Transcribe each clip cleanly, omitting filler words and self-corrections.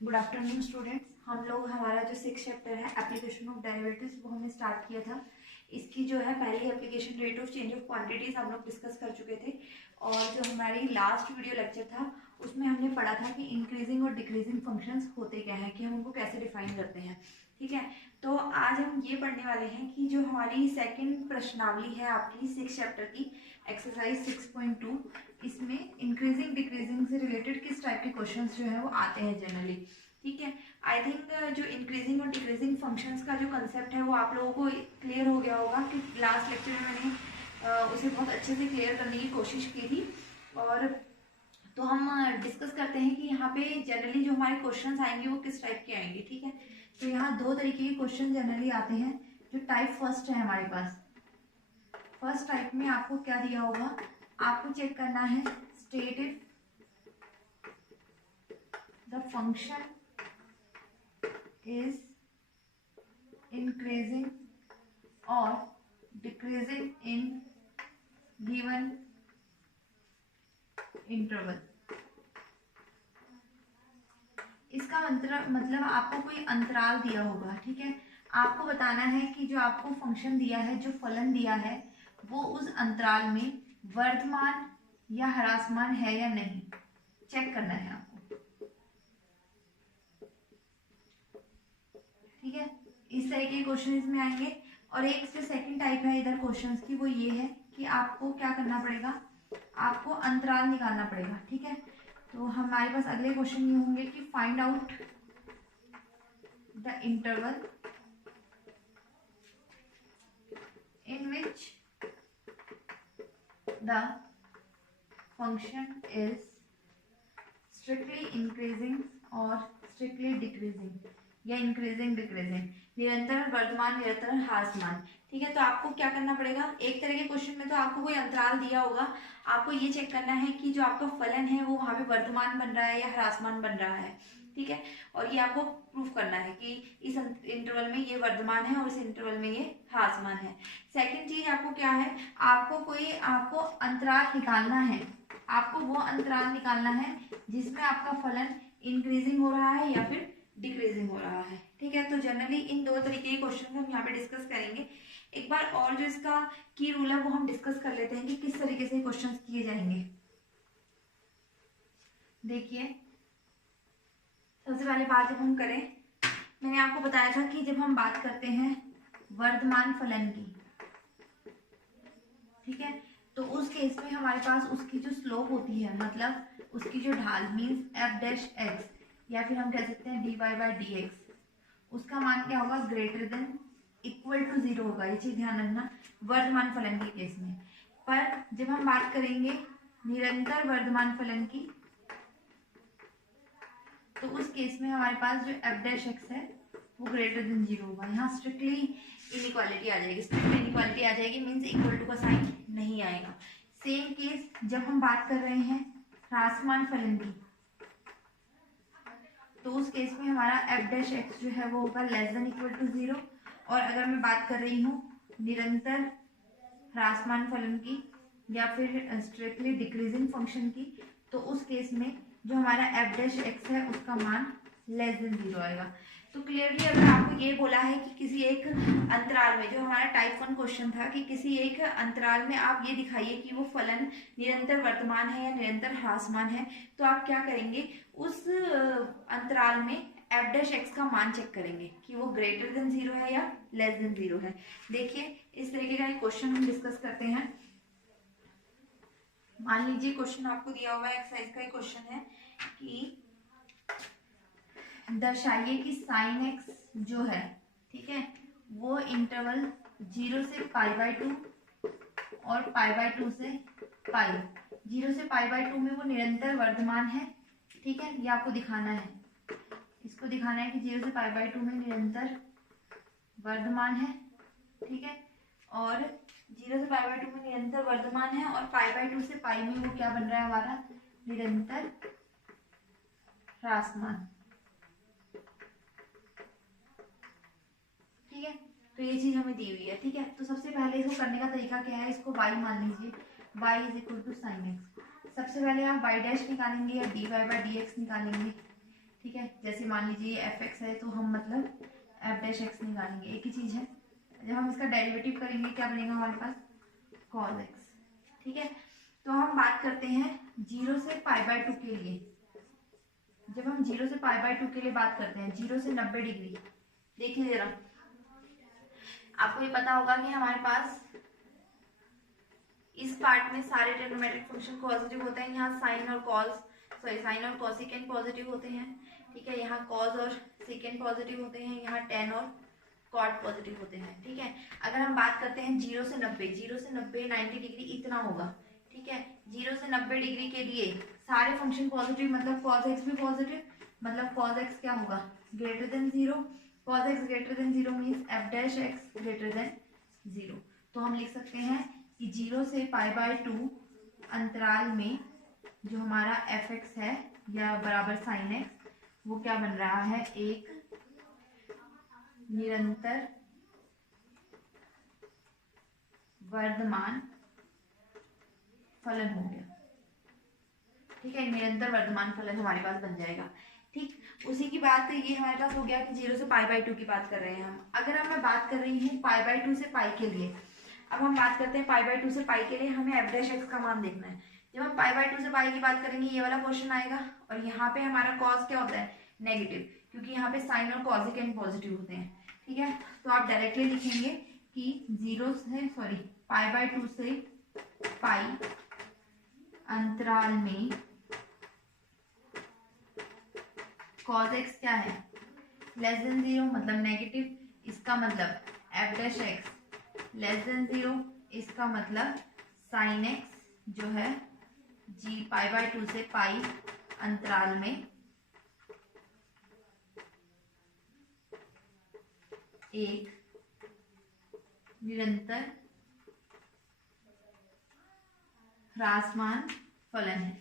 Good afternoon students. हम लोग हमारा जो 6 चैप्टर है एप्लीकेशन ऑफ डेरिवेटिव्स वो हमने स्टार्ट किया था। इसकी जो है पहली application rate of change of quantities हम लोग डिस्कस कर चुके थे और जो हमारी लास्ट वीडियो लेक्चर था उसमें हमने पढ़ा था कि इंक्रीजिंग और डिक्रीजिंग फंक्शंस होते क्या हैं, कि हम उनको कैसे डिफाइन करते हैं। ठीक है, तो आज हम ये पढ़ने वाले हैं कि जो हमारी सेकंड प्रश्नावली है आपकी 6 चैप्टर की एक्सरसाइज 6.2, इसमें इंक्रीजिंग डिक्रीजिंग से रिलेटेड किस टाइप के क्वेश्चंस जो है वो आते हैं जनरली। ठीक है, आई थिंक जो इंक्रीजिंग और डिक्रीजिंग फंक्शंस का जो कंसेप्ट है वो आप लोगों को क्लियर हो गया होगा कि लास्ट लेक्चर में मैंने उसे बहुत अच्छे से क्लियर करने की कोशिश की थी। और तो हम डिस्कस करते हैं कि यहाँ पे जनरली जो हमारे क्वेश्चंस आएंगे वो किस टाइप के आएंगे। ठीक है, तो यहाँ दो तरीके के क्वेश्चन जनरली आते हैं। जो टाइप फर्स्ट है हमारे पास, फर्स्ट टाइप में आपको क्या दिया होगा, आपको चेक करना है state if the function is increasing और डिक्रीजिंग इन गिवन इंटरवल। इसका मतलब आपको कोई अंतराल दिया होगा। ठीक है, आपको बताना है कि जो आपको फंक्शन दिया है, जो फलन दिया है, वो उस अंतराल में वर्धमान या ह्रासमान है या नहीं, चेक करना है आपको। ठीक है, इस तरह के क्वेश्चन इसमें आएंगे। और एक जो सेकंड टाइप है इधर क्वेश्चंस की, वो ये है कि आपको क्या करना पड़ेगा, आपको अंतराल निकालना पड़ेगा। ठीक है, तो हमारे पास अगले क्वेश्चन ये होंगे कि find out the interval in which the function is strictly increasing और स्ट्रिक्टली डिक्रीजिंग या इंक्रीजिंग डिक्रीजिंग, निरंतर वर्धमान निरंतर ह्रासमान। ठीक है, तो आपको क्या करना पड़ेगा, एक तरह के क्वेश्चन में तो आपको कोई अंतराल दिया होगा, आपको ये चेक करना है कि जो आपका फलन है वो वहां पे वर्धमान बन रहा है या ह्रासमान बन रहा है। ठीक है, और ये आपको प्रूफ करना है कि इस इंटरवल में ये वर्धमान है और इस इंटरवल में ये ह्रासमान है। सेकंड चीज आपको क्या है, आपको अंतराल निकालना है, आपको वो अंतराल निकालना है जिसमें आपका फलन इंक्रीजिंग हो रहा है या फिर डिक्रीजिंग हो रहा है। ठीक है, तो जनरली इन दो तरीके के क्वेश्चन हम यहाँ पे डिस्कस करेंगे। एक बार और जो इसका की रूल है वो हम डिस्कस कर लेते हैं कि किस तरीके से क्वेश्चन किए जाएंगे। देखिए, सबसे पहले बात जब हम करें, मैंने आपको बताया था कि जब हम बात करते हैं वर्धमान फलन की, ठीक है, तो उस केस में हमारे पास उसकी जो स्लोप होती है, मतलब उसकी जो ढाल मीन्स एफ डैश एक्स, या फिर हम कह सकते हैं d y by d x, उसका मान क्या होगा, ग्रेटर देन इक्वल टू 0 होगा। ये चीज ध्यान रखना वर्धमान फलन के केस में। पर जब हम बात करेंगे निरंतर वर्धमान फलन की, तो उस केस में हमारे पास जो एफ डैश एक्स है वो ग्रेटर देन 0 होगा। यहाँ स्ट्रिक्टली इनइक्वालिटी आ जाएगी, स्ट्रिक्टली इनइक्वालिटी आ जाएगी मीन्स इक्वल टू का साइन नहीं आएगा। सेम केस जब हम बात कर रहे हैं ह्रासमान फलन की, तो उस केस में हमारा एफ डैश एक्स जो है वो होगा लेस देन इक्वल टू 0। और अगर मैं बात कर रही हूँ निरंतर ह्रासमान फलन की या फिर स्ट्रिक्टली डिक्रीजिंग फंक्शन की, तो उस केस में जो हमारा एफ डैश एक्स है उसका मान लेस देन 0 आएगा। तो क्लियरली अगर आपको ये बोला है कि किसी एक अंतराल में, जो हमारा टाइप 1 क्वेश्चन था कि किसी एक अंतराल में आप ये दिखाइए कि वो फलन निरंतर वर्तमान है या निरंतर ह्रासमान है, तो आप क्या करेंगे, उस अंतराल में एफ डैश एक्स का मान चेक करेंगे कि वो ग्रेटर देन 0 है या लेस देन 0 है। देखिए, इस तरीके का एक क्वेश्चन हम डिस्कस करते हैं। मान लीजिए क्वेश्चन आपको दिया हुआ है, एक्सरसाइज का क्वेश्चन है कि दर्शाइए कि साइन एक्स जो है, ठीक है, वो इंटरवल 0 से पाई बाई 2 और पाई बाई 2 से पाई, 0 से पाई बाई 2 में वो निरंतर वर्धमान है। ठीक है, ये आपको दिखाना है, इसको दिखाना है कि 0 से पाई बाई 2 में निरंतर वर्धमान है। ठीक है, और 0 से पाई बाई 2 में निरंतर वर्धमान है और पाई बाई 2 से पाई में वो क्या बन रहा है हमारा, निरंतर ह्रासमान। ठीक है, तो ये चीज हमें दी हुई है। ठीक है, तो सबसे पहले इसको करने का तरीका क्या है, इसको y मान लीजिए, y is equal to sine x. सबसे पहले आप y डैश निकालेंगे या dy बाई डी एक्स निकालेंगे। ठीक है। जैसे मान लीजिए ये एफ एक्स है तो हम मतलब एफ डैश एक्स निकालेंगे, एक ही चीज़ है। जब हम इसका डेरिवेटिव करेंगे क्या बनेगा हमारे पास, कॉस एक्स। ठीक है। तो हम बात करते हैं 0 से π/2 के लिए। जब हम 0 से π/2 के लिए बात करते हैं, 0 से 90 डिग्री, देखिए जरा, आपको ये पता होगा कि हमारे पास इस पार्ट में सारे ट्रिग्नोमेट्रिक फंक्शन पॉजिटिव होते हैं। यहाँ साइन और कॉसिकेंट पॉजिटिव होते हैं। ठीक है। यहाँ कॉस और सेकेंड पॉजिटिव होते हैं, यहाँ टेन और कॉट पॉजिटिव होते हैं। ठीक है। अगर हम बात करते हैं 0 से 90, 90 डिग्री इतना होगा। ठीक है। 0 से 90 डिग्री के लिए सारे फंक्शन पॉजिटिव, मतलब कॉस एक्स भी पॉजिटिव, मतलब कॉस एक्स क्या होगा, greater than 0। Cos x greater than 0 means F dash x greater than 0। तो हम लिख सकते हैं कि 0 से π/2 अंतराल में जो हमारा एफ एक्स है या बराबर साइन एक्स, वो क्या बन रहा है, एक निरंतर वर्धमान फलन हो गया। ठीक है। निरंतर वर्धमान फलन हमारे पास बन जाएगा। ठीक। उसी की बात ये हमारे पास हो गया कि 0 से π/2 की बात कर रहे हैं हम। अगर अब मैं बात कर रही हूँ π/2 से पाई के लिए, अब हम बात करते हैं π/2 से पाई के लिए हमें एफ डैश एक्स का मान देखना है। जब हम π/2 से पाई की बात करेंगे ये वाला क्वेश्चन आएगा, और यहाँ पे हमारा कॉस क्या होता है, नेगेटिव, क्योंकि यहाँ पे साइन और कॉसिकेंट पॉजिटिव होते हैं। ठीक है। तो आप डायरेक्टली लिखेंगे कि π/2 से पाई अंतराल में कॉस एक्स क्या है, लेस देन 0, मतलब नेगेटिव, इसका मतलब F dash x less than 0, इसका मतलब साइन एक्स जो है π/2 से पाई अंतराल में एक निरंतर ह्रासमान फलन है।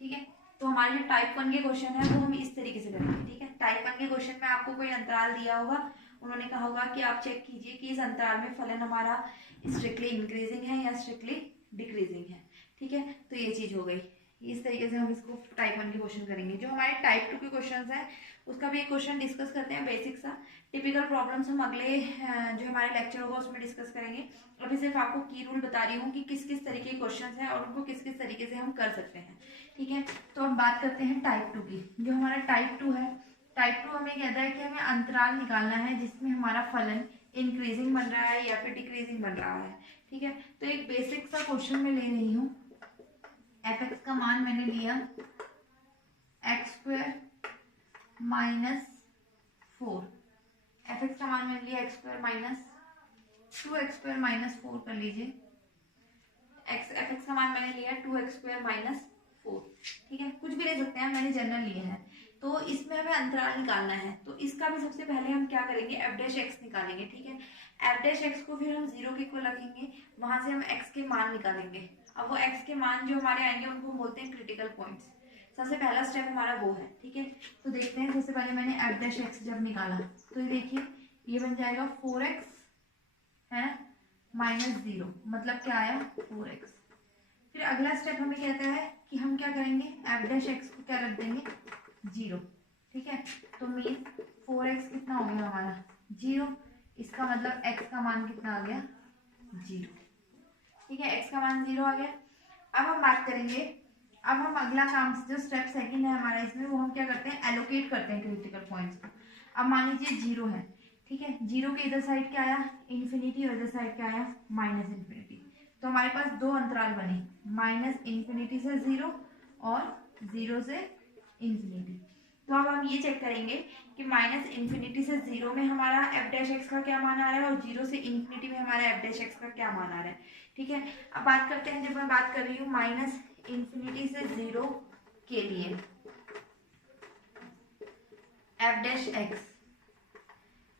ठीक है। तो हमारे जो टाइप 1 के क्वेश्चन है वो हम इस तरीके से करेंगे। ठीक है। टाइप 1 के क्वेश्चन में आपको कोई अंतराल दिया होगा, उन्होंने कहा होगा कि आप चेक कीजिए कि इस अंतराल में फलन हमारा स्ट्रिक्टली इंक्रीजिंग है या स्ट्रिक्टली डिक्रीजिंग है। ठीक है। तो ये चीज हो गई। इस तरीके से हम इसको टाइप 1 के क्वेश्चन करेंगे। जो हमारे टाइप 2 के क्वेश्चन हैं उसका भी एक क्वेश्चन डिस्कस करते हैं, बेसिक सा। टिपिकल प्रॉब्लम्स हम अगले जो हमारे लेक्चर होगा उसमें डिस्कस करेंगे। अभी सिर्फ आपको की रूल बता रही हूँ कि किस किस तरीके के क्वेश्चन हैं और उनको किस किस तरीके से हम कर सकते हैं। ठीक है। तो हम बात करते हैं टाइप 2 की। जो हमारा टाइप 2 है, टाइप 2 हमें कहता है कि हमें अंतराल निकालना है जिसमें हमारा फलन इंक्रीजिंग बन रहा है या फिर डिक्रीजिंग बन रहा है। ठीक है। तो एक बेसिक सा क्वेश्चन में ले रही हूँ। एफ एक्स का मान मैंने लिया x² - 4। एफ एक्स का मान मैंने लिया x² - 2x² - 4 कर लीजिए। एफ एक्स का मान मैंने लिया 2x² - 4। ठीक है। कुछ भी ले सकते हैं, मैंने जनरल लिया है। तो इसमें हमें अंतराल निकालना है, तो इसका भी सबसे पहले हम क्या करेंगे, एफ डैश एक्स निकालेंगे। ठीक है। एफ डैश एक्स को फिर हम 0 के इक्वल रखेंगे, वहां से हम x के मान निकालेंगे। अब वो x के मान जो हमारे आएंगे उनको बोलते हैं क्रिटिकल पॉइंट्स। सबसे पहला स्टेप हमारा वो है। ठीक है। तो देखते हैं, सबसे पहले मैंने एफ डैश एक्स जब निकाला तो ये देखिए ये बन जाएगा 4x है -0, मतलब क्या आया 4x। फिर अगला स्टेप हमें कहता है कि हम क्या करेंगे, एफ डैश एक्स को क्या रख देंगे 0। ठीक है। तो मीन 4x कितना हो गया हमारा 0, इसका मतलब x का मान कितना आ गया 0। ठीक है। x का मान 0 आ गया। अब हम बात करेंगे, अब हम अगला काम जो स्टेप सेकंड है हमारा इसमें, वो हम क्या करते हैं, एलोकेट करते हैं क्रिटिकल पॉइंट्स को। अब मान लीजिए 0 है। ठीक है। 0 के इधर साइड क्या आया इन्फिनिटी और इधर साइड क्या आया -इन्फिनिटी। तो हमारे पास दो अंतराल बने, -इन्फिनिटी से 0 और 0 से इन्फिनिटी। तो अब हम ये चेक करेंगे कि -इन्फिनिटी से 0 में हमारा एफ डैश एक्स का क्या मान आ रहा है और 0 से इन्फिनिटी में हमारा एफ डैश एक्स का क्या मान आ रहा है। ठीक है। अब बात करते हैं, जब मैं बात कर रही हूँ -इन्फिनिटी से 0 के लिए एफ डैश एक्स,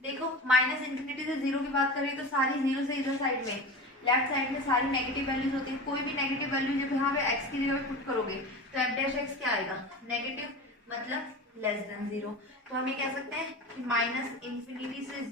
देखो -इन्फिनिटी से 0 की बात कर रही है तो सारी 0 से इधर साइड में लेफ्ट साइड में सारी नेगेटिव वैल्यूज होती है। कोई भी नेगेटिव वैल्यू जब यहाँ पे x की जगह पुट करोगे तो एफ डैश एक्स क्या आएगा नेगेटिव, मतलब लेस देन 0। तो हम ये कह सकते हैं कि -इन्फिनिटी से